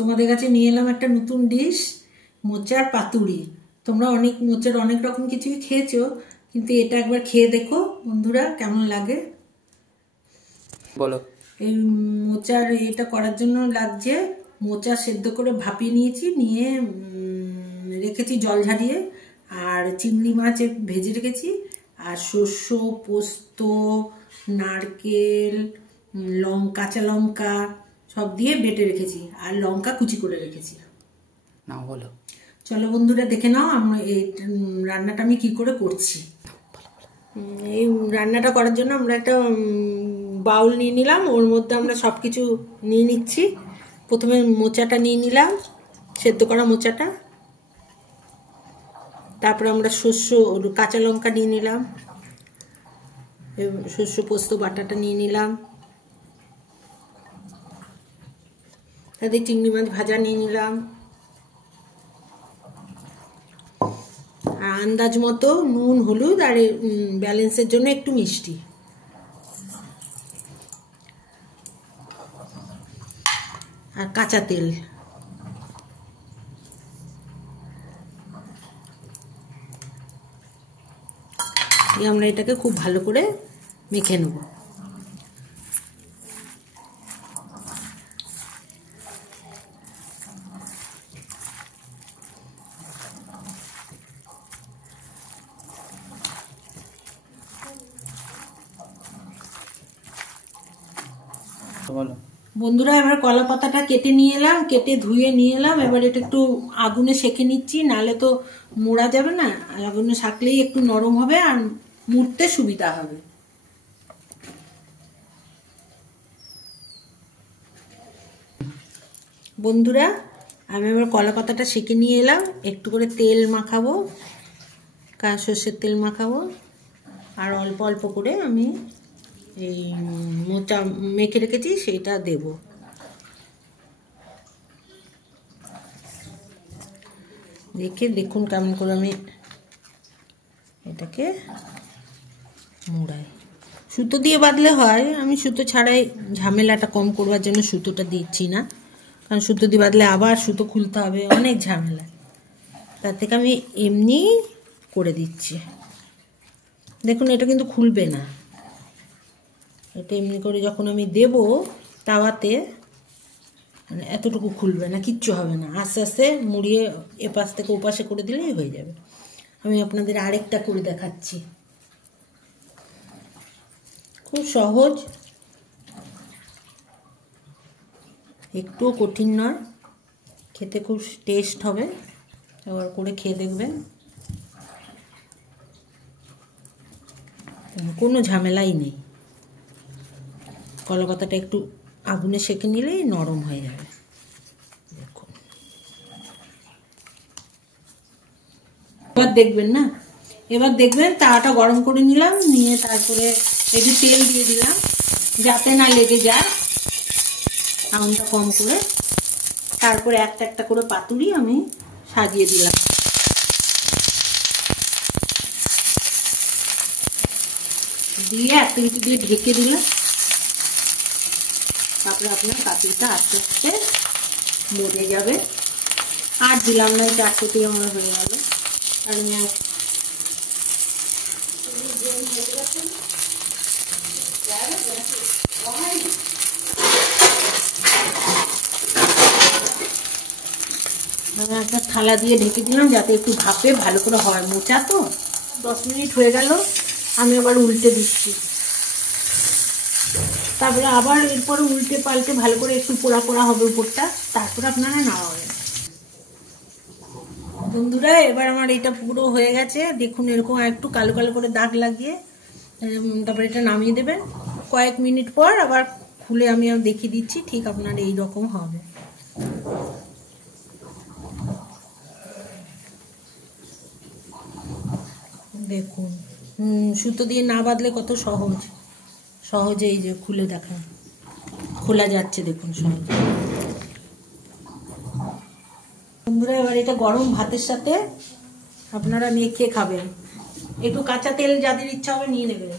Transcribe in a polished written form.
তোমাদের কাছে নিয়ে এলাম একটা নতুন ডিশ, মোচার পাতুরি। তোমরা মোচার অনেক রকম কিছুই খেয়েছো, কিন্তু এটা একবার খেয়ে দেখো বন্ধুরা, কেমন লাগে বলো। এই মোচার এটা করার জন্য লাগছে, মোচা সেদ্ধ করে ভাপিয়ে নিয়েছি, নিয়ে রেখেছি জল ঝারিয়ে, আর চিংড়ি মাছ ভেজে রেখেছি, আর শস্য, পোস্ত, নারকেল, কাঁচা লঙ্কা সব দিয়ে বেটে রেখেছি, আর লঙ্কা কুচি করে রেখেছি। না বলো। চলো বন্ধুরা দেখে নাও আমরা এই রান্নাটা আমি কি করে করছি। এই রান্নাটা করার জন্য আমরা একটা বাউল নিয়ে নিলাম, ওর মধ্যে আমরা সব কিছু নিয়ে নিচ্ছি। প্রথমে মোচাটা নিয়ে নিলাম, সেদ্ধ করা মোচাটা। তারপরে আমরা কাঁচা লঙ্কা নিয়ে নিলাম, শস্য পোস্ত বাটাটা নিয়ে নিলাম, তাদের চিংড়ি মাছ ভাজা নিয়ে নিলাম, আর আন্দাজ মতো নুন, হলুদ, আর ব্যালেন্সের জন্য একটু মিষ্টি, আর কাঁচা তেল। আমরা এটাকে খুব ভালো করে মেখে নেব। বন্ধুরা এবার কলা পাতাটা কেটে নিয়ে এলাম, কেটে ধুয়ে নিয়ে এলাম। এবার এটা একটু আগুনে সেঁকে নিচ্ছি, নালে তো মোড়া যাবে না, আগুনে শাকলেই একটু নরম হবে আর মুড়তে সুবিধা হবে। বন্ধুরা আমি এবার কলা পাতাটা সেঁকে নিয়ে এলাম, একটু করে তেল মাখাবো, সর্ষের তেল মাখাবো, আর অল্প অল্প করে আমি এই মোচা মেখে রেখেছি সেইটা দেব। দেখুন কেমন করে আমি এটাকে মোড়াই। সুতো দিয়ে বাঁধলে হয়, আমি সুতো ছাড়াই ঝামেলাটা কম করবার জন্য সুতোটা দিচ্ছি না, কারণ সুতো দিয়ে বাঁধলে আবার সুতো খুলতে হবে, অনেক ঝামেলা। তার থেকে আমি এমনি করে দিচ্ছি। দেখুন এটা কিন্তু খুলবে না, এটা এমনি করে যখন আমি দেব তাওয়াতে, মানে এতটুকু খুলবে না, কিচ্ছু হবে না। আস্তে আস্তে মুড়িয়ে এপাশ থেকে ওপাশে করে দিলেই হয়ে যাবে। আমি আপনাদের আরেকটা করে দেখাচ্ছি, খুব সহজ, একটুও কঠিন নয়, খেতে খুব টেস্ট হবে। এবার করে খেয়ে দেখবেন, কোনো ঝামেলাই নেই। কলা পাতাটা একটু আগুনে সেঁকে নিলেই নরম হয়ে যাবে। দেখুন এবার দেখবেন না, এবার দেখবেন তাওয়াটা গরম করে নিলাম, নিয়ে তারপরে একটু তেল দিয়ে দিলাম যাতে না লেগে যায়, আগুনটা কম করে। তারপরে একটা একটা করে পাতুরি আমি সাজিয়ে দিলাম, দিয়ে একটা কিছু দিয়ে ঢেকে দিলাম। তারপরে আপনার পাতুরিটা আস্তে আস্তে মরে যাবে। আর দিলাম না, চারটেতেই আমার হয়ে গেল। আর আমি একটা থালা দিয়ে ঢেকে দিলাম যাতে একটু ভাপে ভালো করে হয়। মোচা তো 10 মিনিট হয়ে গেল, আমি আবার উল্টে দিচ্ছি। তারপরে আবার এরপরে উল্টে পাল্টে ভালো করে একটু পোড়া পোড়া হবে উপরটা, তারপরে আপনারা নামাবেন। বন্ধুরা এবার আমার এটা পুরো হয়ে গেছে, দেখুন এরকম একটু কালো কালো করে দাগ লাগিয়ে তারপরে এটা নামিয়ে দেবেন। কয়েক মিনিট পর আবার খুলে আমি দেখিয়ে দিচ্ছি, ঠিক আপনার এই রকম হবে। দেখুন সুতো দিয়ে না বাঁধলে কত সহজে এই যে খুলে দেখেন, খোলা যাচ্ছে, দেখুন সহজে। বন্ধুরা এবার এটা গরম ভাতের সাথে আপনারা মেখে খাবেন, একটু কাঁচা তেল যাদের ইচ্ছা হবে নিয়ে নেবেন।